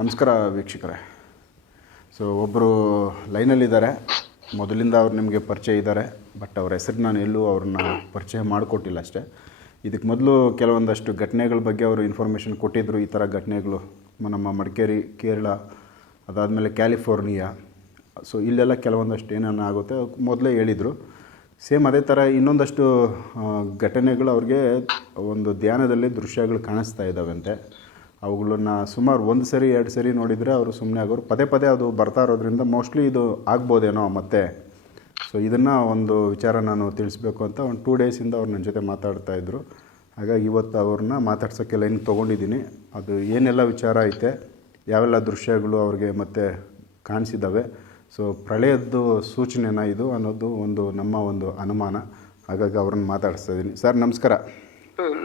ನಮಸ್ಕಾರ ವೀಕ್ಷಕರೇ. ಸೊ ಒಬ್ಬರು ಲೈನಲ್ಲಿದ್ದಾರೆ. ಮೊದಲಿಂದ ಅವ್ರು ನಿಮಗೆ ಪರಿಚಯ ಇದ್ದಾರೆ. ಬಟ್ ಅವ್ರ ಹೆಸರು ನಾನು ಎಲ್ಲೂ ಅವ್ರನ್ನ ಪರಿಚಯ ಮಾಡಿಕೊಟ್ಟಿಲ್ಲ ಅಷ್ಟೇ. ಇದಕ್ಕೆ ಮೊದಲು ಕೆಲವೊಂದಷ್ಟು ಘಟನೆಗಳ ಬಗ್ಗೆ ಅವರು ಇನ್ಫಾರ್ಮೇಷನ್ ಕೊಟ್ಟಿದ್ದರು ಈ ಥರ ಘಟನೆಗಳು ನಮ್ಮ ಮಡಿಕೇರಿ, ಕೇರಳ, ಅದಾದಮೇಲೆ ಕ್ಯಾಲಿಫೋರ್ನಿಯಾ. ಸೊ ಇಲ್ಲೆಲ್ಲ ಕೆಲವೊಂದಷ್ಟು ಏನೇನು ಆಗುತ್ತೆ ಮೊದಲೇ ಹೇಳಿದರು. ಸೇಮ್ ಅದೇ ಥರ ಇನ್ನೊಂದಷ್ಟು ಘಟನೆಗಳು ಅವ್ರಿಗೆ ಒಂದು ಧ್ಯಾನದಲ್ಲಿ ದೃಶ್ಯಗಳು ಕಾಣಿಸ್ತಾ ಇದ್ದಾವಂತೆ. ಅವುಗಳನ್ನ ಸುಮಾರು ಒಂದು ಸರಿ, ಎರಡು ಸರಿ ನೋಡಿದರೆ ಅವರು ಸುಮ್ಮನೆ ಆಗೋರು. ಪದೇ ಪದೇ ಅದು ಬರ್ತಾ ಇರೋದ್ರಿಂದ ಮೋಸ್ಟ್ಲಿ ಇದು ಆಗ್ಬೋದೇನೋ ಮತ್ತೆ. ಸೊ ಇದನ್ನು ಒಂದು ವಿಚಾರ ನಾನು ತಿಳಿಸ್ಬೇಕು ಅಂತ ಒಂದು ಟೂ ಡೇಸಿಂದ ಅವ್ರು ನನ್ನ ಜೊತೆ ಮಾತಾಡ್ತಾ ಇದ್ದರು ಹಾಗಾಗಿ ಇವತ್ತು ಅವ್ರನ್ನ ಮಾತಾಡ್ಸೋಕ್ಕೆ ಲೈನ್ ತೊಗೊಂಡಿದ್ದೀನಿ. ಅದು ಏನೆಲ್ಲ ವಿಚಾರ ಐತೆ, ಯಾವೆಲ್ಲ ದೃಶ್ಯಗಳು ಅವ್ರಿಗೆ ಮತ್ತೆ ಕಾಣಿಸಿದ್ದಾವೆ ಸೊ ಪ್ರಳಯದ್ದು ಸೂಚನೆನ ಇದು ಅನ್ನೋದು ಒಂದು ನಮ್ಮ ಒಂದು ಅನುಮಾನ. ಹಾಗಾಗಿ ಅವ್ರನ್ನ ಮಾತಾಡಿಸ್ತಾ ಇದ್ದೀನಿ. ಸರ್, ನಮಸ್ಕಾರ.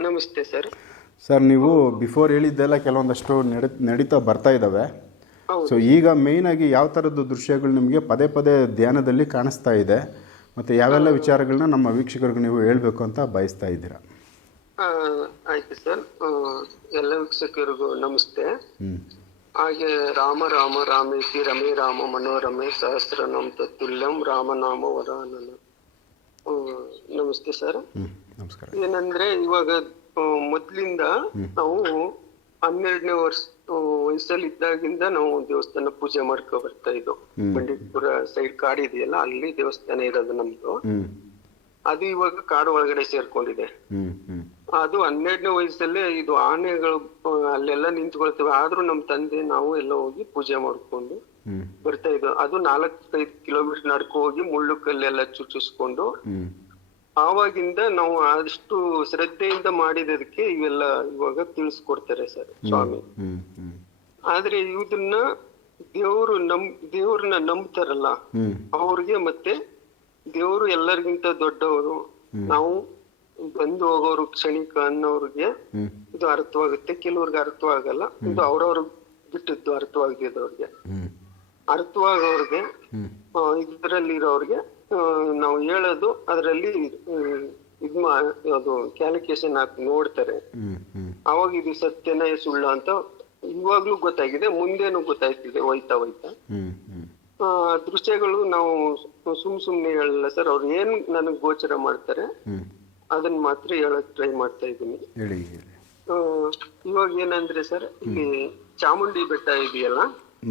ನಮಸ್ತೆ ಸರ್. ಸರ್ ನೀವು ಬಿಫೋರ್ ಹೇಳಿದ್ದೆಲ್ಲ ಕೆಲವೊಂದಷ್ಟು ನಡಿ ನಡೀತಾ ಬರ್ತಾ ಇದ್ದಾವೆ ಸೊ ಈಗ ಮೇಯ್ನಾಗಿ ಯಾವ ಥರದ್ದು ದೃಶ್ಯಗಳು ನಿಮಗೆ ಪದೇ ಪದೇ ಧ್ಯಾನದಲ್ಲಿ ಕಾಣಿಸ್ತಾ ಇದೆ? ಮತ್ತು ಯಾವೆಲ್ಲ ವಿಚಾರಗಳನ್ನ ನಮ್ಮ ವೀಕ್ಷಕರಿಗೆ ನೀವು ಹೇಳಬೇಕು ಅಂತ ಬಯಸ್ತಾ ಇದ್ದೀರಾ? ಆಯ್ತು ಸರ್. ಎಲ್ಲ ವೀಕ್ಷಕರಿಗೂ ನಮಸ್ತೆ. ಹಾಗೆ ರಾಮ ರಾಮ ರಾಮೇತಿ ರಮೇ ರಾಮ ಮನೋರಮೆ ಸಹಸ್ರನಾಮ ತತ್ತುಲ್ಯಂ ರಾಮನಾಮ ವರಾನನ. ನಮಸ್ತೆ ಸರ್. ನಮಸ್ಕಾರ. ಏನಂದ್ರೆ ಇವಾಗ ಮೊದ್ಲಿಂದ ನಾವು ಹನ್ನೆರಡನೇ ವರ್ಷ ವಯಸ್ಸಲ್ಲಿ ಇದ್ದಾಗಿಂದ ನಾವು ದೇವಸ್ಥಾನ ಪೂಜೆ ಮಾಡ್ಕೊ ಬರ್ತಾ ಇದ್ದೋ. ಬಂಡೀಪುರ ಸೈಡ್ ಕಾಡಿದೆಯಲ್ಲ ಅಲ್ಲಿ ದೇವಸ್ಥಾನ ಇರೋದು ನಮ್ದು. ಅದು ಇವಾಗ ಕಾಡು ಒಳಗಡೆ ಸೇರ್ಕೊಂಡಿದೆ. ಅದು ಹನ್ನೆರಡನೇ ವಯಸ್ಸಲ್ಲೇ ಇದು ಆನೆಗಳು ಅಲ್ಲೆಲ್ಲ ನಿಂತ್ಕೊಳ್ತೇವೆ. ಆದ್ರೂ ನಮ್ ತಂದೆ ನಾವು ಎಲ್ಲ ಹೋಗಿ ಪೂಜೆ ಮಾಡ್ಕೊಂಡು ಬರ್ತಾ ಇದ್ವು ಅದು ನಾಲ್ಕೈದು ಕಿಲೋಮೀಟರ್ ನಡ್ಕೊ ಹೋಗಿ ಮುಳ್ಳು ಕಲ್ಲೆಲ್ಲ ಚುಚ್ಚಿಸ್ಕೊಂಡು ಆವಾಗಿಂದ ನಾವು ಆದಷ್ಟು ಶ್ರದ್ಧೆಯಿಂದ ಮಾಡಿದದಕ್ಕೆ ಇವೆಲ್ಲ ಇವಾಗ ತಿಳಿಸ್ಕೊಡ್ತಾರೆ ಸರ್ ಸ್ವಾಮಿ. ಆದ್ರೆ ಇದನ್ನ ದೇವ್ರು ನಮ್ ದೇವ್ರನ್ನ ನಂಬ್ತಾರಲ್ಲ ಅವ್ರಿಗೆ ಮತ್ತೆ ದೇವ್ರು ಎಲ್ಲರಿಗಿಂತ ದೊಡ್ಡವರು ನಾವು ಬಂದು ಹೋಗೋರು ಕ್ಷಣಿಕ ಅನ್ನೋರಿಗೆ ಇದು ಅರ್ಥವಾಗುತ್ತೆ. ಕೆಲವ್ರಿಗೆ ಅರ್ಥವಾಗಲ್ಲ ಇದು ಅವ್ರವ್ರ ಬಿಟ್ಟದ್ದು ಅರ್ಥವಾಗಿದ್ದವ್ರಿಗೆ ಹ್ಞೂ ಅರ್ಥವಾಗೋರ್ಗೆ ಇದ್ರಲ್ಲಿ ಇರೋರ್ಗೆ ಇದ್ರಲ್ಲಿರೋರ್ಗೆ ನಾವು ಹೇಳೋದು ಅದರಲ್ಲಿ ಇದ್ ಅದು ಕ್ಯಾಲ್ಕುಲೇಷನ್ ಹಾಕಿ ನೋಡ್ತಾರೆ. ಅವಾಗ ಇದು ಸತ್ಯನ ಸುಳ್ಳ ಅಂತ ಇವಾಗ್ಲೂ ಗೊತ್ತಾಗಿದೆ ಮುಂದೇನು ಗೊತ್ತಾಯ್ತಿದೆ ಹೋಯ್ತಾ ಹೋಯ್ತಾ. ದೃಶ್ಯಗಳು ನಾವು ಸುಮ್ ಸುಮ್ನೆ ಹೇಳಲ್ಲ ಸರ್ ಅವ್ರು ಏನ್ ನನಗ್ ಗೋಚರ ಮಾಡ್ತಾರೆ ಅದನ್ನ ಮಾತ್ರ ಹೇಳಕ್ ಟ್ರೈ ಮಾಡ್ತಾ ಇದ್ದೀನಿ. ಇವಾಗ ಏನಂದ್ರೆ ಸರ್ ಇಲ್ಲಿ ಚಾಮುಂಡಿ ಬೆಟ್ಟ ಇದೆಯಲ್ಲ?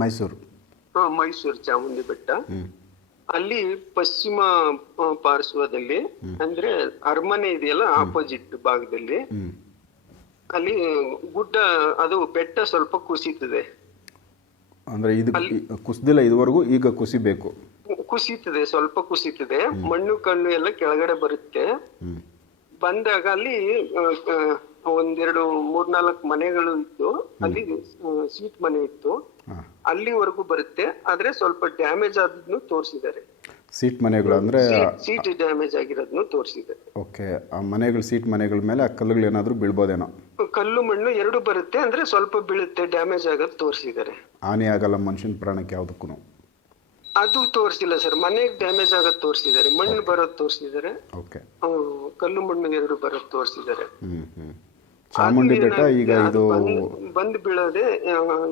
ಮೈಸೂರು. ಹಾ ಮೈಸೂರು ಚಾಮುಂಡಿ ಬೆಟ್ಟ. ಅಲ್ಲಿ ಪಶ್ಚಿಮ ಪಾರ್ಶ್ವದಲ್ಲಿ ಅಂದ್ರೆ ಅರಮನೆ ಇದೆಯಲ್ಲ ಆಪೋಸಿಟ್ ಭಾಗದಲ್ಲಿ. ಅಲ್ಲಿ ಗುಡ್ಡ ಅದು ಬೆಟ್ಟ ಸ್ವಲ್ಪ ಕುಸಿತದೆ. ಅಂದ್ರೆ ಇದು ಕುಸಿದಿಲ್ಲ ಇದುವರೆಗೂ ಈಗ ಕುಸಿಬೇಕು. ಕುಸಿತದೆ ಸ್ವಲ್ಪ ಕುಸಿತದೆ. ಮಣ್ಣು ಕಣ್ಣು ಎಲ್ಲ ಕೆಳಗಡೆ ಬರುತ್ತೆ. ಬಂದಾಗ ಅಲ್ಲಿ ಒಂದೆರಡು ಮೂರ್ನಾಲ್ಕು ಮನೆಗಳು ಇತ್ತು. ಅಲ್ಲಿ ಸೀಟ್ ಮನೆ ಇತ್ತು. ಅಲ್ಲಿವರೆಗೂ ಬರುತ್ತೆ ಆದ್ರೆ ಸ್ವಲ್ಪ ಡ್ಯಾಮೇಜ್ ಆದದ್ನು ತೋರಿಸಿದ್ದಾರೆ. ಸೀಟ್ ಮನೆಗಳು ಅಂದ್ರೆ ಸೀಟ್ ಡ್ಯಾಮೇಜ್ ಆಗಿರೋದನ್ನು ತೋರಿಸಿದ್ದಾರೆ. ಓಕೆ ಆ ಮನೆಗಳು ಸೀಟ್ ಮನೆಗಳ ಮೇಲೆ ಆ ಕಲ್ಲುಗಳು ಏನಾದರೂ ಬೀಳ್ಬೋದೇನೋ? ಕಲ್ಲು ಮಣ್ಣು ಎರಡು ಬರುತ್ತೆ ಅಂದ್ರೆ ಸ್ವಲ್ಪ ಬೀಳುತ್ತೆ ಡ್ಯಾಮೇಜ್ ಆಗೋದು ತೋರಿಸಿದ್ದಾರೆ. ಹಾನಿ ಆಗಲ್ಲ ಮನುಷ್ಯನ ಪ್ರಾಣಕ್ಕೆ ಯಾವುದಕ್ಕೂ? ಅದು ತೋರಿಸಿಲ್ಲ ಸರ್ ಮನೆಗೆ ಡ್ಯಾಮೇಜ್ ಆಗೋದು ತೋರಿಸಿದ್ದಾರೆ ಮಣ್ಣು ಬರೋದು ತೋರಿಸಿದ್ದಾರೆ. ಓಕೆ ಕಲ್ಲು ಮಣ್ಣು ಎರಡು ಬರೋದು ತೋರಿಸಿದ್ದಾರೆ. ಹ್ಮ್ ಹ್ಞೂ ಚಾಮುಂಡಿ ಬೆಟ್ಟ ಈಗ ಇದು ಬಂದು ಬೀಳೋದೆ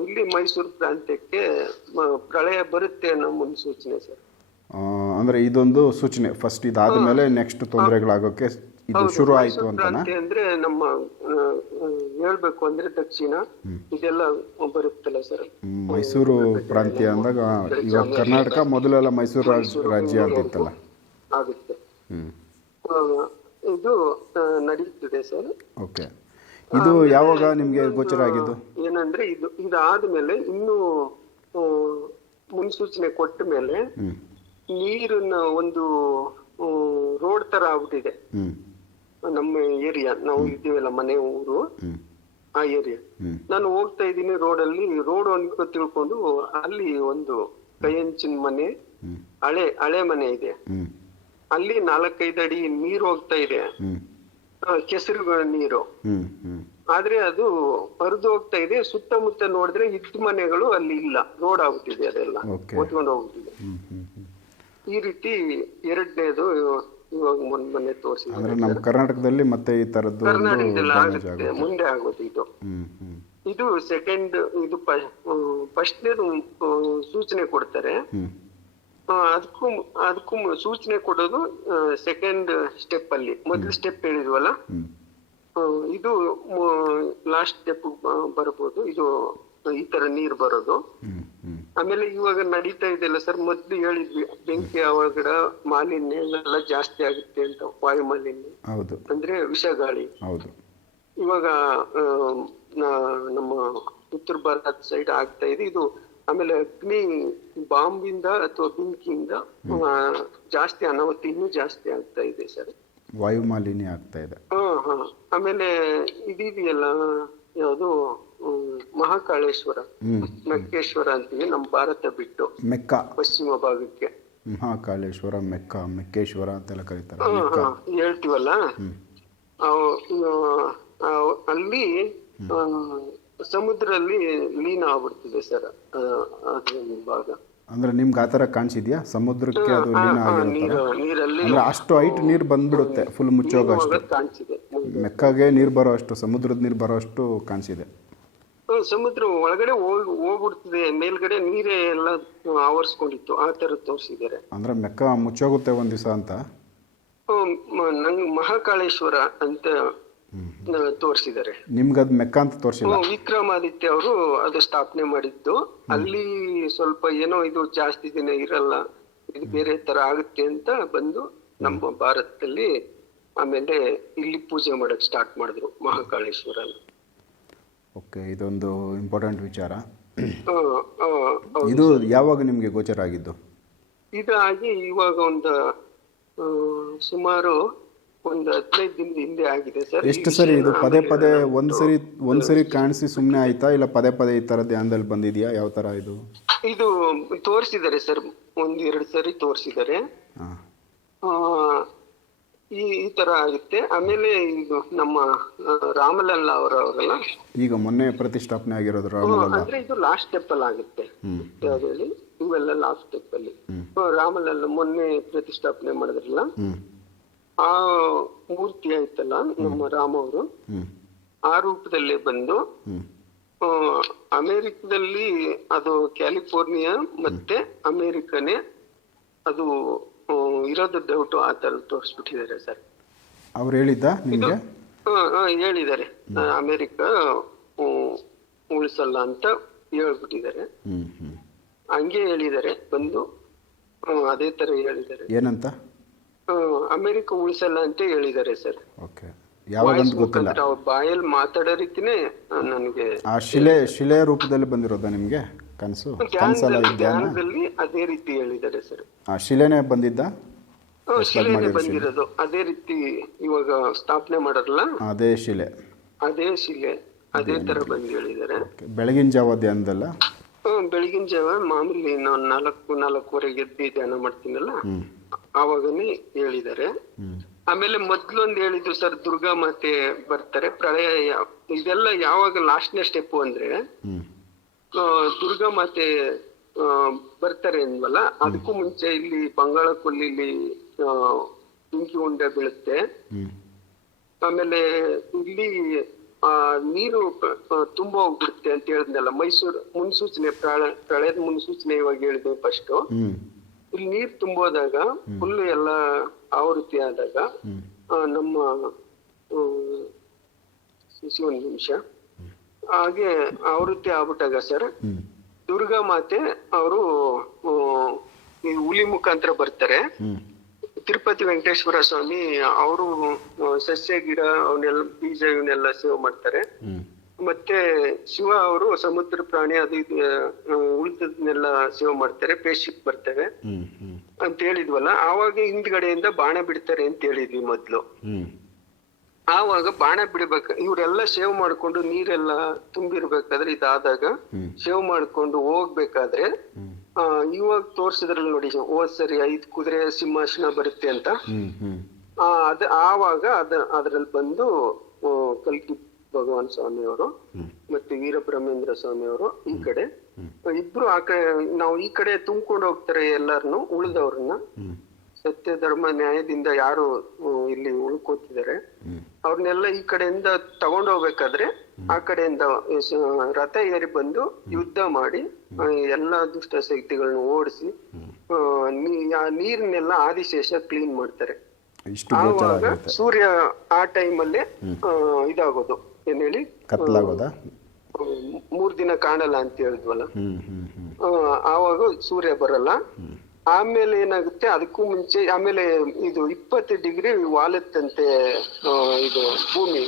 ಇಲ್ಲಿ ಮೈಸೂರು ಪ್ರಾಂತ್ಯಕ್ಕೆ ಪ್ರಳಯ ಬರುತ್ತೆ ಅನ್ನೋ ಮುನ್ಸೂಚನೆ ಸರ್. ಅಂದ್ರೆ ಇದೊಂದು ಸೂಚನೆ. ಫಸ್ಟ್ ಇದಾದ ಮೇಲೆ ನೆಕ್ಸ್ಟ್ ತೊಂದರೆಗಳಾಗೋಕೆ ಇದು ಶುರು ಆಯ್ತು ಅಂತ ಅಂದ್ರೆ ನಮ್ಮ ಹೇಳ್ಬೇಕು ಅಂದ್ರೆ ದಕ್ಷಿಣ. ಇದೆಲ್ಲ ಬರುತ್ತಲ್ಲ ಸರ್. ಮೈಸೂರು ಪ್ರಾಂತ್ಯ ಅಂದಾಗ ಇವಾಗ ಕರ್ನಾಟಕ ಮೊದಲೆಲ್ಲ ಮೈಸೂರು ರಾಜ್ ರಾಜ್ಯ ಅಂತಿತ್ತಲ್ಲ ಆಗುತ್ತೆ. ಹ್ಞೂ ಇದು ನಡೀತಿದೆ ಸರ್. ಓಕೆ ಇದು ಯಾವಾಗ ನಿಮ್ಗೆ ಗೋಚರ ಆಗಿದ್ದು ಏನಂದ್ರೆ ಇದು ಇದಾದ್ಮೇಲೆ ಇನ್ನು ಆ, ಮುನ್ಸೂಚನೆ ಕೊಟ್ಟ ಮೇಲೆ ನೀರನ್ನ ನೀರಿನ ಒಂದು ರೋಡ್ ತರ ಆಗ್ಬಿಟ್ಟಿದೆ. ನಮ್ಮ ಏರಿಯಾ ನಾವು ಇದ್ದೀವಲ್ಲ ಮನೆ ಊರು. ಆ ಏರಿಯಾ. ನಾನು ಹೋಗ್ತಾ ಇದ್ದೀನಿ ರೋಡ್ ಅಲ್ಲಿ. ರೋಡ್ ಒಂದು ತಿಳ್ಕೊಂಡು ಅಲ್ಲಿ ಒಂದು ಕೈಯಂಚಿನ ಮನೆ ಹಳೆ ಹಳೆ ಮನೆ ಇದೆ. ಅಲ್ಲಿ ನಾಲ್ಕೈದು ಅಡಿ ನೀರು ಹೋಗ್ತಾ ಇದೆ. ಕೆಸರುಗಳ ನೀರು. ಆದ್ರೆ ಅದು ಹರಿದು ಹೋಗ್ತಾ ಇದೆ ಸುತ್ತಮುತ್ತ ನೋಡಿದ್ರೆ ಇದ್ದ ಮನೆಗಳು ಅಲ್ಲಿ ಇಲ್ಲ. ರೋಡ್ ಆಗ್ಬಿಟ್ಟಿದೆ ಅದೆಲ್ಲ ಓದ್ಕೊಂಡು ಹೋಗುತ್ತಿದೆ. ಈ ರೀತಿ ಎರಡನೇದು ಇವಾಗ ಮೊನ್ನೆ ಮೊನ್ನೆ ತೋರಿಸಿದ್ರೆ ನಮ್ಮ ಕರ್ನಾಟಕದಲ್ಲಿ ಮತ್ತೆ ಈ ತರದ್ದು ಕರ್ನಾಟಕದಲ್ಲಿ ಆಗುತ್ತೆ ಮುಂದೆ ಆಗೋದು ಇದು. ಇದು ಸೆಕೆಂಡ್ ಇದು ಫಸ್ಟ್ನೇದು ಸೂಚನೆ ಕೊಡ್ತಾರೆ. ಅದಕ್ಕೂ ಅದಕ್ಕೂ ಸೂಚನೆ ಕೊಡೋದು ಸೆಕೆಂಡ್ ಸ್ಟೆಪ್ ಅಲ್ಲಿ. ಮೊದಲ ಸ್ಟೆಪ್ ಹೇಳಿದ್ವಲ್ಲ? ಇದು ಲಾಸ್ಟ್ ಸ್ಟೆಪ್ ಬರ್ಬೋದು. ಇದು ಈ ತರ ನೀರು ಬರೋದು. ಆಮೇಲೆ ಇವಾಗ ನಡೀತಾ ಇದೆಯಲ್ಲ ಸರ್ ಮೊದ್ಲು ಹೇಳಿದ್ವಿ ಬೆಂಕಿ ಒಳಗಡ ಮಾಲಿನ್ಯ ಎಲ್ಲ ಜಾಸ್ತಿ ಆಗುತ್ತೆ ಅಂತ ವಾಯು ಮಾಲಿನ್ಯ ಅಂದ್ರೆ ವಿಷ ಗಾಳಿ ಇವಾಗ ನಮ್ಮ ಉತ್ತರ ಭಾರತ ಸೈಡ್ ಆಗ್ತಾ ಇದೆ. ಇದು ಆಮೇಲೆ ಅಗ್ನಿ ಬಾಂಬಿಂದ ಅಥವಾ ಬೆಂಕಿಯಿಂದ ಜಾಸ್ತಿ ಅನಾಹುತ ಇನ್ನೂ ಜಾಸ್ತಿ ಆಗ್ತಾ ಇದೆ ಸರ್. ವಾಯು ಮಾಲಿನ್ಯ ಆಗ್ತಾ ಇದೆ. ಆಮೇಲೆ ಇದೆಯಲ್ಲ ಯಾವುದು ಮಹಾಕಾಳೇಶ್ವರ ಮೆಕ್ಕೇಶ್ವರ ಅಂತೀವಿ ನಮ್ಮ ಭಾರತ ಬಿಟ್ಟು. ಮೆಕ್ಕ. ಪಶ್ಚಿಮ ಭಾಗಕ್ಕೆ. ಮಹಾಕಾಳೇಶ್ವರ ಮೆಕ್ಕ ಮೆಕ್ಕೇಶ್ವರ ಅಂತೆಲ್ಲ ಕರೀತಾರೆ. ಹೇಳ್ತೀವಲ್ಲ? ಅಲ್ಲಿ ಸಮುದ್ರದಲ್ಲಿ ಸಮುದ್ರಲ್ಲಿ ಲೀನ ಆಗ್ಬಿಡ್ತಿದೆ ಸರ್ ಭಾಗ. ಅಂದ್ರೆ ನಿಮ್ಗೆ ಆ ಥರ ಕಾಣಿಸಿದ್ಯಾ? ಸಮುದ್ರಕ್ಕೆ ಅದು ಲೀನ ಆಗಿರುತ್ತೆ ಅಂದ್ರೆ ಅಷ್ಟು ಹೈಟ್ ನೀರು ಬಂದ್ಬಿಡುತ್ತೆ ಫುಲ್ ಮುಚ್ಚೋಗ ಅಷ್ಟು. ಮೆಕ್ಕಾಗೆ ನೀರು ಬರೋ ಅಷ್ಟು ಸಮುದ್ರದ ನೀರು ಬರೋ ಅಷ್ಟು ಕಾಣಿಸಿದೆ. ಸಮುದ್ರ ಒಳಗಡೆ ಹೋಗಿ ಹೋಗ್ಬಿಡ್ತಿದೆ. ಮೇಲ್ಗಡೆ ನೀರೇ ಎಲ್ಲ ಆವರಿಸ್ಕೊಂಡಿತ್ತು ಆ ತರ ತೋರಿಸಿದ್ದಾರೆ. ಅಂದ್ರೆ ಮೆಕ್ಕ ಮುಚ್ಚೋಗುತ್ತೆ ಒಂದ್ ದಿವಸ ಅಂತ? ನಂಗೆ ಮಹಾಕಾಳೇಶ್ವರ ಅಂತ ತೋರಿಸಿದ್ದಾರೆ. ನಿಮ್ಗೆ ಅದು ಮೆಕ್ಕ ಅಂತ ತೋರಿಸಿಲ್ಲ? ವಿಕ್ರಮಾದಿತ್ಯ ಅವರು ಅದು ಸ್ಥಾಪನೆ ಮಾಡಿದ್ದು. ಅಲ್ಲಿ ಸ್ವಲ್ಪ ಏನೋ ಇದು ಜಾಸ್ತಿ ದಿನ ಇರಲ್ಲ ಇದು ಬೇರೆ ತರ ಆಗುತ್ತೆ ಅಂತ ಬಂದು ನಮ್ಮ ಭಾರತದಲ್ಲಿ ಆಮೇಲೆ ಇಲ್ಲಿ ಪೂಜೆ ಮಾಡಕ್ ಸ್ಟಾರ್ಟ್ ಮಾಡಿದ್ರು ಮಹಾಕಾಳೇಶ್ವರ ಓಕೆ ಇದೊಂದು ಇಂಪಾರ್ಟೆಂಟ್ ವಿಚಾರ. ಇದು ಯಾವಾಗ ನಿಮಗೆ ಗೋಚರ ಆಗಿದ್ದು? ಇದಾಗಿ ಇವಾಗ ಒಂದು ಸುಮಾರು ಒಂದು ಹದಿನೈದು ದಿನದ ಹಿಂದೆ ಆಗಿದೆ ಸರ್. ಎಷ್ಟು ಸರಿ ಇದು ಪದೇ ಪದೇ ಒಂದ್ ಸರಿ ಒಂದ್ ಸರಿ ಕಾಣಿಸಿ ಸುಮ್ಮನೆ ಆಯ್ತಾ ಇಲ್ಲ ಪದೇ ಪದೇ ಈ ತರ ಧ್ಯಾನದಲ್ಲಿ ಬಂದಿದ್ಯಾ? ಯಾವ ತರ ಇದು? ಇದು ತೋರಿಸಿದ್ದಾರೆ ಸರ್ ಒಂದ್ ಎರಡು ಸರಿ ತೋರಿಸಿದ್ದಾರೆ. ಹಾಂ. ಆ, ಈ ಈ ತರ ಆಗುತ್ತೆ. ಆಮೇಲೆ ಇದು ನಮ್ಮ ಆ, ರಾಮಲಲ್ಲ ಅವರವರಲ್ಲ. ಈಗ ಮೊನ್ನೆ ಪ್ರತಿಷ್ಠಾಪನೆ ಆಗಿರೋದು ರಾಮಲಲ್ಲ. ಅಂದ್ರೆ ಇದು ಲಾಸ್ಟ್ ಸ್ಟೆಪ್ ಅಲ್ಲಿ ಆಗುತ್ತೆ. ಇವೆಲ್ಲ ಲಾಸ್ಟ್ ಸ್ಟೆಪ್ ಅಲ್ಲಿ. ರಾಮಲಲ್ಲ ಮೊನ್ನೆ ಪ್ರತಿಷ್ಠಾಪನೆ ಮಾಡಿದ್ರಲ್ಲ? ಆ ಮೂರ್ತಿ ಆಯ್ತಲ್ಲ ನಮ್ಮ ರಾಮ ಅವರು ಆ ರೂಪದಲ್ಲೇ ಬಂದು ಅಮೆರಿಕದಲ್ಲಿ ಅದು ಕ್ಯಾಲಿಫೋರ್ನಿಯಾ ಮತ್ತೆ ಅಮೆರಿಕನೇ ಅದು ಇರೋದು ಡೌಟ್ ಆ ತರ ತೋರಿಸ್ಬಿಟ್ಟಿದ್ದಾರೆ ಸರ್. ಅವ್ರು ಹೇಳಿದ್ದ ನಿಮಗೆ? ಹಾ ಹಾ ಹೇಳಿದ್ದಾರೆ. ಅಮೆರಿಕ ಉಳಿಸಲ್ಲ ಅಂತ ಹೇಳ್ಬಿಟ್ಟಿದ್ದಾರೆ. ಹಂಗೆ ಹೇಳಿದ್ದಾರೆ ಬಂದು ಅದೇ ತರ ಹೇಳಿದ್ದಾರೆ. ಏನಂತ? ಅಮೆರಿಕ ಉಳಿಸಲ್ಲ ಅಂತ ಹೇಳಿದ್ದಾರೆ ಸರ್. ಓಕೆ. ಯಾವಾಗಂತ ಗೊತ್ತಿಲ್ಲ. ಅವ್ರ ಬಾಯಲ್ಲಿ ಮಾತಾಡೋ ರೀತಿನೇ ನನಗೆ ಆ ಶಿಲೆ ಶಿಲೆ ರೂಪದಲ್ಲಿ ಬಂದಿರೋದಾ ನಿಮಗೆ ಕನಸು? ಕನಸಲ್ಲ ಧ್ಯಾನದಲ್ಲಿ ಅದೇ ರೀತಿ ಹೇಳಿದ್ದಾರೆ ಸರ್. ಆ ಶಿಲೆನೇ ಬಂದಿದ್ದ? ಶಿಲೆನೇ ಬಂದಿರೋದು. ಅದೇ ರೀತಿ ಇವಾಗ ಸ್ಥಾಪನೆ ಮಾಡಲ್ಲ ಅದೇ ಶಿಲೆ. ಅದೇ ಶಿಲೆ. ಅದೇ ತರ ಬಂದು ಹೇಳಿದ್ದಾರೆ. ಬೆಳಗಿನ ಜಾವ ಧ್ಯಾನದಲ್ಲ? ಹ್ಮ್, ಬೆಳಗಿನ ಜಾವ. ಮಾಮೂಲಿ ನಾನು ನಾಲ್ಕು ನಾಲ್ಕೂವರೆಗೆ ಎದ್ದು ಧ್ಯಾನ ಮಾಡ್ತೀನಲ್ಲ? ಆವಾಗನೇ ಹೇಳಿದ್ದಾರೆ. ಆಮೇಲೆ ಮೊದ್ಲೊಂದು ಹೇಳಿದ್ದು ಸರ್ ದುರ್ಗಾ ಮಾತೆ ಬರ್ತಾರೆ. ಪ್ರಳಯ ಇದೆಲ್ಲ ಯಾವಾಗ ಲಾಸ್ಟ್ನೇ ಸ್ಟೆಪ್ ಅಂದ್ರೆ ದುರ್ಗಾ ಮಾತೆ ಬರ್ತಾರೆ ಅಂದ್ವಲ್ಲ, ಅದಕ್ಕೂ ಮುಂಚೆ ಇಲ್ಲಿ ಬಂಗಾಳ ಕೊಲ್ಲಿಲಿ ಬೆಂಕಿ ಉಂಡೆ ಬೀಳುತ್ತೆ. ಆಮೇಲೆ ಇಲ್ಲಿ ನೀರು ತುಂಬಾ ಹೋಗ್ಬಿಡುತ್ತೆ ಅಂತ ಹೇಳಿದ್ನಲ್ಲ, ಮೈಸೂರು ಮುನ್ಸೂಚನೆ, ಪ್ರಳ- ಪ್ರಳಯದ ಮುನ್ಸೂಚನೆ ಇವಾಗ ಹೇಳಿದೆ ಫಸ್ಟ್ ಇಲ್ಲಿ ನೀರ್ ತುಂಬೋದಾಗ ಫುಲ್ ಎಲ್ಲ ಆವೃತ್ತಿ ಆದಾಗ ನಮ್ಮ ಹ್ಮ್ ಒಂದ್ ನಿಮಿಷ. ಹಾಗೆ ಆವೃತ್ತಿ ಆಗ್ಬಿಟ್ಟಾಗ ಸರ್ ದುರ್ಗಾ ಮಾತೆ ಅವರು ಈ ಹುಲಿ ಮುಖಾಂತರ ಬರ್ತಾರೆ. ತಿರುಪತಿ ವೆಂಕಟೇಶ್ವರ ಸ್ವಾಮಿ ಅವರು ಸಸ್ಯ ಗಿಡ ಅವನ್ನೆಲ್ಲ ಬೀಜ ಇವನ್ನೆಲ್ಲ ಸೇವ್ ಮಾಡ್ತಾರೆ. ಮತ್ತೆ ಶಿವ ಅವರು ಸಮುದ್ರ ಪ್ರಾಣಿ ಅದು ಇದು ಆ, ಸೇವ್ ಮಾಡ್ತಾರೆ ಪೇಶಿಪ್ ಬರ್ತವೆ ಅಂತ ಹೇಳಿದ್ವಲ್ಲ ಆವಾಗ ಹಿಂದ್ಗಡೆಯಿಂದ ಬಾಣ ಬಿಡ್ತಾರೆ ಅಂತ ಹೇಳಿದ್ವಿ ಮೊದ್ಲು. ಆವಾಗ ಬಾಣ ಬಿಡ್ಬೇಕು ಇವರೆಲ್ಲ ಸೇವ್ ಮಾಡ್ಕೊಂಡು ನೀರೆಲ್ಲ ತುಂಬಿರ್ಬೇಕಾದ್ರೆ ಇದಾದಾಗ. ಸೇವ್ ಮಾಡ್ಕೊಂಡು ಹೋಗ್ಬೇಕಾದ್ರೆ ಆ, ಇವಾಗ ತೋರ್ಸಿದ್ರಲ್ಲಿ ನೋಡಿ ಓದ್ ಸರಿ ಐದ್ ಕುದುರೆ ಸಿಂಹಾಸನ ಬರುತ್ತೆ ಅಂತ. ಅದ ಆವಾಗ ಅದ ಅದ್ರಲ್ಲಿ ಬಂದು ಕಲ್ಕಿ ಭಗವಾನ್ ಸ್ವಾಮಿ ಅವರು ಮತ್ತೆ ವೀರಬ್ರಹ್ಮೇಂದ್ರ ಸ್ವಾಮಿ ಅವರು ಈ ಕಡೆ. ಇಬ್ರು ಆ ಕಡೆ ನಾವು ಈ ಕಡೆ ತುಂಬಿಕೊಂಡು ಹೋಗ್ತಾರೆ ಎಲ್ಲಾರ್ನು ಉಳಿದವ್ರನ್ನ. ಸತ್ಯ ಧರ್ಮ ನ್ಯಾಯದಿಂದ ಯಾರು ಇಲ್ಲಿ ಉಳ್ಕೋತಿದ್ದಾರೆ. ಅವ್ರನ್ನೆಲ್ಲ ಈ ಕಡೆಯಿಂದ ತಗೊಂಡ್ ಹೋಗ್ಬೇಕಾದ್ರೆ ಆ ಕಡೆಯಿಂದ ರಥ ಏರಿ ಬಂದು ಯುದ್ಧ ಮಾಡಿ ಎಲ್ಲಾ ದುಷ್ಟ ಶಕ್ತಿಗಳನ್ನ ಓಡಿಸಿ ಆ, ನೀರನ್ನೆಲ್ಲ ಆದಿಶೇಷ ಕ್ಲೀನ್ ಮಾಡ್ತಾರೆ. ಆವಾಗ ಸೂರ್ಯ ಆ ಟೈಮಲ್ಲೇ ಇದಾಗೋದು. ಏನ್ ಹೇಳಿ? ಕತ್ಲಾಗೋದ? ಮೂರ್ ದಿನ ಕಾಣಲ್ಲ ಅಂತ ಹೇಳಿದ್ವಲ್ಲ? ಆವಾಗ ಸೂರ್ಯ ಬರಲ್ಲ. ಆಮೇಲೆ ಏನಾಗುತ್ತೆ ಅದಕ್ಕೂ ಮುಂಚೆ ಆಮೇಲೆ ಇದು ಇಪ್ಪತ್ತು ಡಿಗ್ರಿ ವಾಲತ್ತಂತೆ ಇದು ಭೂಮಿ.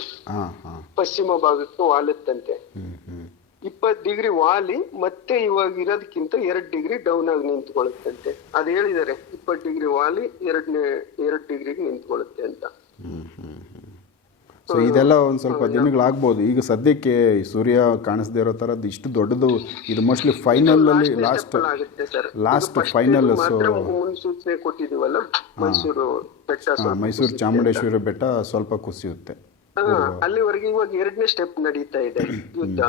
ಪಶ್ಚಿಮ ಭಾಗಕ್ಕೆ ವಾಲತ್ತಂತೆ. ಹ್ಞೂ ಹ್ಞೂ ಇಪ್ಪತ್ ಡಿಗ್ರಿ ವಾಲಿ ಮತ್ತೆ ಇವಾಗ ಇರೋದಕ್ಕಿಂತ ಎರಡು ಡಿಗ್ರಿ ಡೌನ್ ಆಗಿ ನಿಂತ್ಕೊಳ್ಳುತ್ತಂತೆ. ಅದ್ ಹೇಳಿದ್ದಾರೆ ಇಪ್ಪತ್ತು ಡಿಗ್ರಿ ವಾಲಿ ಎರಡನೇ ಎರಡು ಡಿಗ್ರಿಗೆ ನಿಂತ್ಕೊಳ್ಳುತ್ತೆ ಅಂತ. ಸೊ ಇದೆಲ್ಲ ಒಂದು ಸ್ವಲ್ಪ ದಿನಗಳಾಗ್ಬೋದು. ಈಗ ಸದ್ಯಕ್ಕೆ ಈ ಸೂರ್ಯ ಕಾಣಿಸ್ದೇ ಇರೋ ಥರದ್ದು ಇಷ್ಟು ದೊಡ್ಡದು ಇದು ಮೋಸ್ಟ್ಲಿ ಫೈನಲಲ್ಲಿ ಲಾಸ್ಟ್ ಆಗುತ್ತೆ ಸರ್. ಲಾಸ್ಟ್ ಫೈನಲ್ ಸೊ ಮುನ್ಸೂಚನೆ ಕೊಟ್ಟಿದೀವಲ್ಲ ಮೈಸೂರು ಬೆಟ್ಟ ಮೈಸೂರು ಚಾಮುಂಡೇಶ್ವರಿ ಬೆಟ್ಟ ಸ್ವಲ್ಪ ಕುಸಿಯುತ್ತೆ. ಅಲ್ಲಿವರೆಗೆ ಇವಾಗ ಎರಡನೇ ಸ್ಟೆಪ್ ನಡೀತಾ ಇದೆ. ಯುದ್ಧ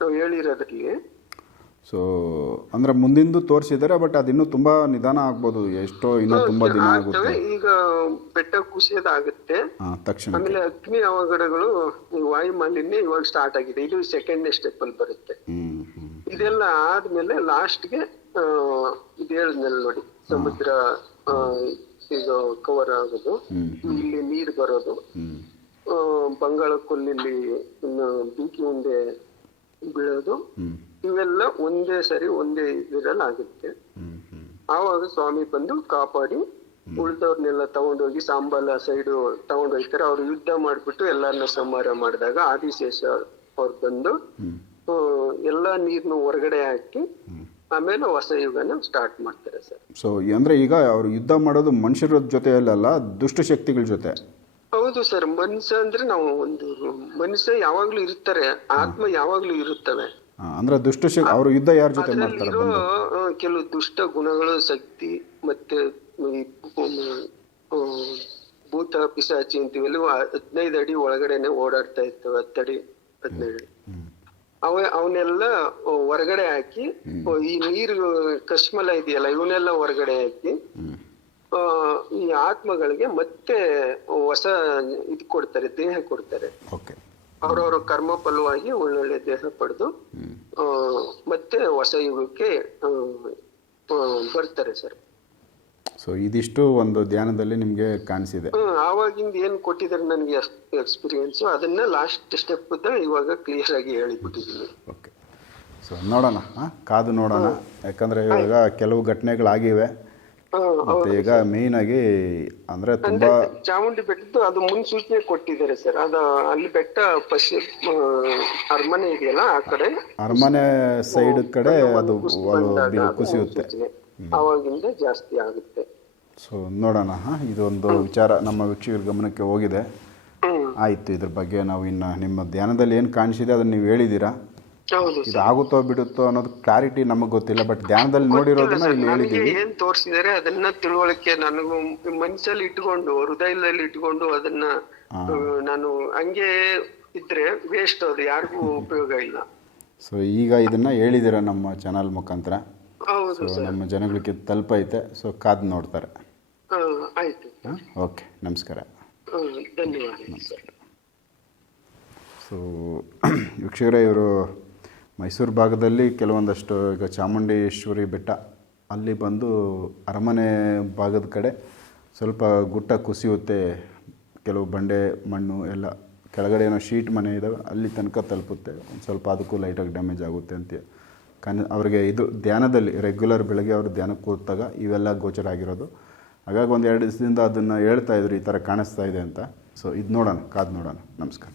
ನಾವು ಹೇಳಿರೋದ್ರಲ್ಲಿ ಸೊ ಅಂದ್ರೆ ಮುಂದಿಂದು ತೋರಿಸಿದ್ದಾರೆ ಬಟ್ ಅದಿನ್ನು ತುಂಬಾ ನಿಧಾನ ಆಗ್ಬೋದು. ಎಷ್ಟೋ ಇನ್ನೂ ತುಂಬಾ ದಿನ ಆಗುತ್ತೆ. ಈಗ ಬೆಟ್ಟ ಕುಸಿಯೋದಾಗುತ್ತೆ. ತಕ್ಷಣ ಆಮೇಲೆ ಅಗ್ನಿ ಅವಘಡಗಳು ವಾಯು ಮಾಲಿನ್ಯ ಇವಾಗ ಸ್ಟಾರ್ಟ್ ಆಗಿದೆ. ಇದು ಸೆಕೆಂಡ್ ಸ್ಟೆಪ್ ಅಲ್ಲಿ ಬರುತ್ತೆ. ಇದೆಲ್ಲ ಆದ್ಮೇಲೆ ಲಾಸ್ಟ್ಗೆ ಇದು ಹೇಳಿದ್ನಲ್ಲ ನೋಡಿ ಸಮುದ್ರ ಈಗ ಕವರ್ ಆಗೋದು. ಇಲ್ಲಿ ನೀರು ಬರೋದು. ಬಂಗಾಳ ಕೊಲ್ಲಿ ಇನ್ನು ಬೆಂಕಿ ಉಂಡೆ ಬೀಳೋದು. ಇವೆಲ್ಲ ಒಂದೇ ಸರಿ ಒಂದೇ ಇದರಲ್ಲಿ ಆಗುತ್ತೆ ಆವಾಗ ಸ್ವಾಮಿ ಬಂದು ಕಾಪಾಡಿ ಉಳಿದವ್ರನ್ನೆಲ್ಲ ತಗೊಂಡೋಗಿ ಸಾಂಬಾಲ ಸೈಡು ತಗೊಂಡೋಗ್ತಾರೆ. ಅವ್ರು ಯುದ್ಧ ಮಾಡ್ಬಿಟ್ಟು ಎಲ್ಲರನ್ನ ಸಂಹಾರ ಮಾಡಿದಾಗ ಆದಿಶೇಷ ಅವ್ರು ಬಂದು ಎಲ್ಲ ಎಲ್ಲಾ ನೀರ್ನು ಹೊರಗಡೆ ಹಾಕಿ ಆಮೇಲೆ ಹೊಸ ಯುಗನ ಸ್ಟಾರ್ಟ್ ಮಾಡ್ತಾರೆ ಸರ್. ಸೊ ಅಂದ್ರೆ ಈಗ ಅವರು ಯುದ್ಧ ಮಾಡೋದು ಮನುಷ್ಯರ ದುಷ್ಟ ಶಕ್ತಿಗಳ ಜೊತೆ. ಹೌದು ಸರ್ ಮನುಷ್ಯ ಅಂದ್ರೆ ನಾವು ಒಂದು ಮನುಷ್ಯ ಯಾವಾಗ್ಲೂ ಇರ್ತಾರೆ ಆತ್ಮ ಯಾವಾಗ್ಲೂ ಇರುತ್ತವೆ. ಅಂದ್ರೆ ದುಷ್ಟ ಅವರು ಯುದ್ಧ ಯಾರ ಜೊತೆ ಮಾಡ್ತಾರೆ ಕೆಲವು ದುಷ್ಟ ಗುಣಗಳು ಶಕ್ತಿ ಮತ್ತೆ ಈ ಭೂತ ಪಿಶಾಚಿ ಅಂತೀವಲ್ಲ ಹದಿನೈದು ಅಡಿ ಒಳಗಡೆನೆ ಓಡಾಡ್ತಾ ಇರ್ತವೆ ಹತ್ತಡಿ ಹದಿನೈದು ಅಡಿ. ಅವ ಅವನ್ನೆಲ್ಲ ಹೊರಗಡೆ ಹಾಕಿ ಈ ನೀರು ಕಶ್ಮಲ ಇದೆಯಲ್ಲ ಇವನ್ನೆಲ್ಲ ಹೊರಗಡೆ ಹಾಕಿ ಆ, ಈ ಆತ್ಮಗಳಿಗೆ ಮತ್ತೆ ಹೊಸ ಇದು ಕೊಡ್ತಾರೆ ದೇಹ ಕೊಡ್ತಾರೆ. ಓಕೆ. ಅವ್ರವ್ರ ಕರ್ಮ ಫಲವಾಗಿ ಒಳ್ಳೊಳ್ಳೆ ದೇಹ ಪಡೆದು ಮತ್ತೆ ಹೊಸ ಯುಗಕ್ಕೆ ಬರ್ತಾರೆ ಸರ್. ಸೊ ಇದಿಷ್ಟು ಒಂದು ಧ್ಯಾನದಲ್ಲಿ ನಿಮಗೆ ಕಾಣಿಸಿದೆ. ಆವಾಗಿಂದ ಏನು ಕೊಟ್ಟಿದ್ದಾರೆ ನನಗೆ ಎಕ್ಸ್ಪೀರಿಯನ್ಸ್ ಅದನ್ನ ಲಾಸ್ಟ್ ಸ್ಟೆಪ್ ಇವಾಗ ಕ್ಲಿಯರ್ ಆಗಿ ಹೇಳಿಬಿಟ್ಟಿದ್ದೀನಿ ಓಕೆ ಸೊ ನೋಡೋಣ ಕಾದು ನೋಡೋಣ. ಯಾಕಂದರೆ ಇವಾಗ ಕೆಲವು ಘಟನೆಗಳಾಗಿವೆ. ಮತ್ತು ಈಗ ಆಗಿ ಅಂದ್ರೆ ತುಂಬಾ ಚಾಮುಂಡಿ ಬೆಟ್ಟದ್ದು ಅದು ಮುನ್ಸೂಚನೆ ಕೊಟ್ಟಿದ್ದಾರೆ ಸರ್. ಅದು ಅಲ್ಲಿ ಬೆಟ್ಟ ಪಶ್ಚಿಮ ಅರಮನೆ ಇದೆಯಲ್ಲ ಆ ಕಡೆ? ಅರಮನೆ ಸೈಡ್ ಕಡೆ ಅದು ಕುಸಿಯುತ್ತೆ ಅವಾಗಿಂದ ಜಾಸ್ತಿ ಆಗುತ್ತೆ. ಸೊ ನೋಡೋಣ ಹಾಂ ಇದೊಂದು ವಿಚಾರ ನಮ್ಮ ವೀಕ್ಷಕರ ಗಮನಕ್ಕೆ ಹೋಗಿದೆ. ಆಯ್ತು ಇದ್ರ ಬಗ್ಗೆ ನಾವು ಇನ್ನು ನಿಮ್ಮ ಧ್ಯಾನದಲ್ಲಿ ಏನು ಕಾಣಿಸಿದೆ ಅದನ್ನ ನೀವು ಹೇಳಿದ್ದೀರಾ? ಹೌದು ಇದು ಆಗುತ್ತೋ ಬಿಡುತ್ತೋ ಅನ್ನೋದು ಕ್ಲಾರಿಟಿ ನಮಗೆ ಗೊತ್ತಿಲ್ಲ ಬಟ್ ಧ್ಯಾನದಲ್ಲಿ ನೋಡಿರೋದನ್ನ ಇಲ್ಲಿ ಹೇಳಿದ್ದೀವಿ. ಏನ್ ತೋರಿಸಿದರೆ ಅದನ್ನ ತಿಳುವಳಿಕೆ ನನಗೂ ಮನಸ್ಸಲ್ಲಿ ಇಟ್ಕೊಂಡು ಹೃದಯದಲ್ಲಿ ಇಟ್ಕೊಂಡು ಅದನ್ನ ನಾನು ಹಂಗೆ ಇದ್ರೆ ವೇಸ್ಟ್ ಅದು ಯಾರಿಗೂ ಉಪಯೋಗ ಇಲ್ಲ. ಸೊ ಈಗ ಇದನ್ನ ಹೇಳಿದಿರ ನಮ್ಮ ಚಾನಲ್ ಮುಖಾಂತರ? ಸೊ ನಮ್ಮ ಜನಗಳಿಗೆ ತಲುಪೈತೆ ಸೊ ಕಾದು ನೋಡ್ತಾರೆ. ಆಯ್ತು. ಓಕೆ. ನಮಸ್ಕಾರ. ಧನ್ಯವಾದ ಸರ್. ಸೊ ವೀಕ್ಷಕರೇ ಇವರು ಮೈಸೂರು ಭಾಗದಲ್ಲಿ ಕೆಲವೊಂದಷ್ಟು ಈಗ ಚಾಮುಂಡೇಶ್ವರಿ ಬೆಟ್ಟ, ಅಲ್ಲಿ ಬಂದು ಅರಮನೆ ಭಾಗದ ಕಡೆ ಸ್ವಲ್ಪ ಗುಟ್ಟ ಕುಸಿಯುತ್ತೆ. ಕೆಲವು ಬಂಡೆ ಮಣ್ಣು ಎಲ್ಲ ಕೆಳಗಡೆ ಏನೋ ಶೀಟ್ ಮನೆ ಇದ್ದಾವೆ ಅಲ್ಲಿ ತನಕ ತಲುಪುತ್ತೆ. ಒಂದು ಸ್ವಲ್ಪ ಅದಕ್ಕೂ ಲೈಟಾಗಿ ಡ್ಯಾಮೇಜ್ ಆಗುತ್ತೆ ಅಂತ ಕನ್, ಅವರಿಗೆ ಇದು ಧ್ಯಾನದಲ್ಲಿ, ರೆಗ್ಯುಲರ್ ಬೆಳಗ್ಗೆ ಅವರು ಧ್ಯಾನಕ್ಕೆ ಕೂತಾಗ ಇವೆಲ್ಲ ಗೋಚರ ಆಗಿರೋದು. ಹಾಗಾಗಿ ಒಂದು ಎರಡು ದಿವಸದಿಂದ ಅದನ್ನು ಹೇಳ್ತಾ ಇದ್ರು, ಈ ಥರ ಕಾಣಿಸ್ತಾ ಇದೆ ಅಂತ. ಸೊ ಇದು ನೋಡೋಣ, ಕಾದು ನೋಡೋಣ. ನಮಸ್ಕಾರ.